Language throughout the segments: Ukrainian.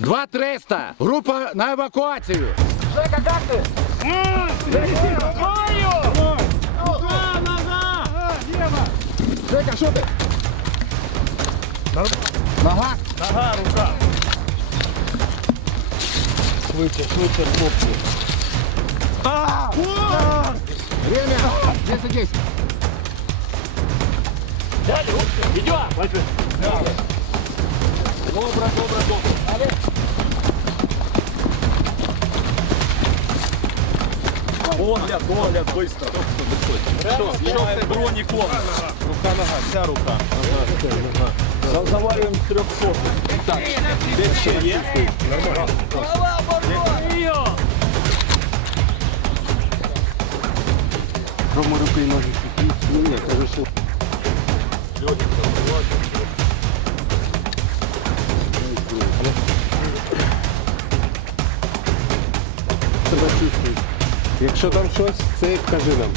2-300. Група на евакуацію. Жека, що ти? Нога? Нога, рука. Швидше, швидше, хлопці. Время 10-10. Далі, Идем. Добре, добре, добре. Огляд, огляд, быстро. Що, що в броні хлопці? Рука, нога, вся рука. За- Заварюємо з 300. Так, де ще є? Кроме руки і ноги. Ні, ні, кажу, що себе чувствують. Якщо там щось, це кажи нам.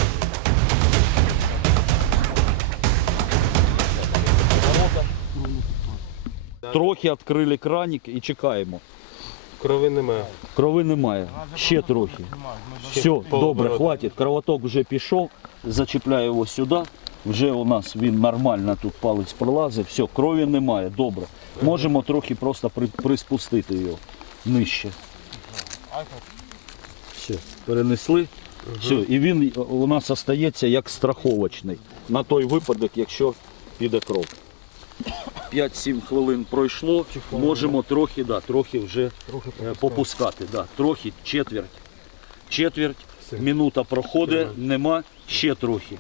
Трохи відкрили краник і чекаємо. Крови немає. Крови немає. Ще трохи. Все, добре, хватить. Кровоток вже пішов. Зачіпляю його сюди. Вже у нас він нормально тут палець пролазить. Все, крові немає. Добре. Можемо трохи просто при- приспустити його нижче. Все, перенесли. Все, і він у нас залишається як страховочний на той випадок, якщо піде кров. 5-7 хвилин пройшло, можемо трохи, да, трохи вже е, попускати. Да, трохи, четверть. Четверть, минута проходить, нема, ще трохи.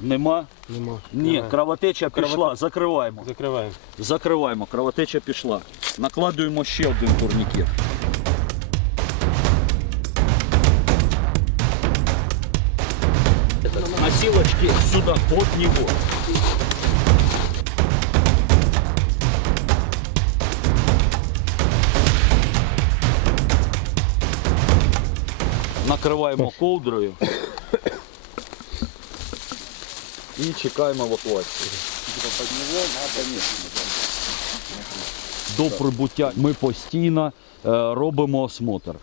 Нема. Нема. Ні, кровотеча пішла, закриваємо. Закриваємо. Закриваємо, кровотеча пішла. Накладуємо ще один турнікет. Носилочки сюда, под него. Накриваємо ковдрою і чекаємо евакуації. До прибуття ми постійно е, робимо осмотр.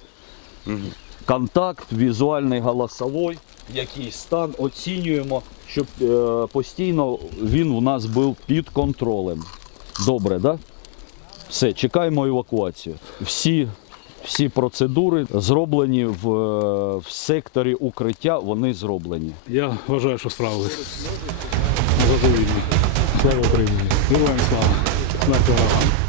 Контакт, візуальний голосовий, який стан оцінюємо, щоб е, постійно він у нас був під контролем. Добре? Да? Все, чекаємо евакуацію. Всі, всі процедури зроблені в, е, в секторі укриття, вони зроблені. Я вважаю, що справились. Задовільні. Слава Україні. Героям слава. Смерть ворогам.